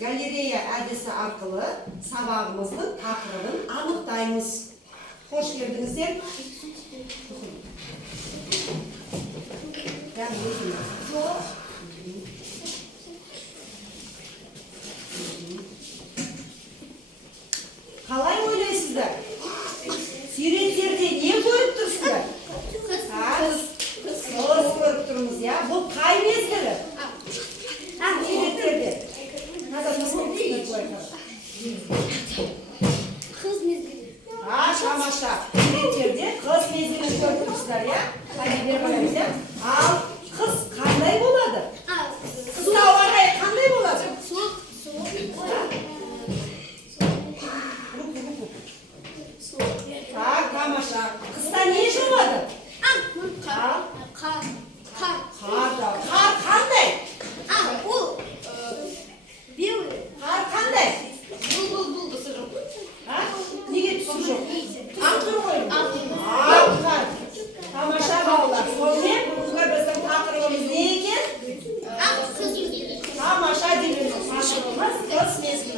галерея әдісі арқылы сабағымыздың тақырыбын анықтаймыз. Қош келдіңіздер. Қалай ойлайсыздар? Суреттерде не көріп тұрсыздар? Қыз көріп тұрмыз, я? Бұл қай мезгілі? Суреттерде. Қыз мезгілі. Тамаша. Суреттерде қыз мезгілін көріп тұрсыздар, я? Ал қыз қандай болады? Қыздың ауа райы қандай болады? Тамаша. Қыста не жауады? Қар қандай? Қар қандай? Неге түсі жоқ? Ақ тұр ғой? Ақ қар. Тамаша балалар. Сонымен бүгінгі біздің тақырыбымыз не екен? Тамаша деген тақырыбымыз қыс мезгілі.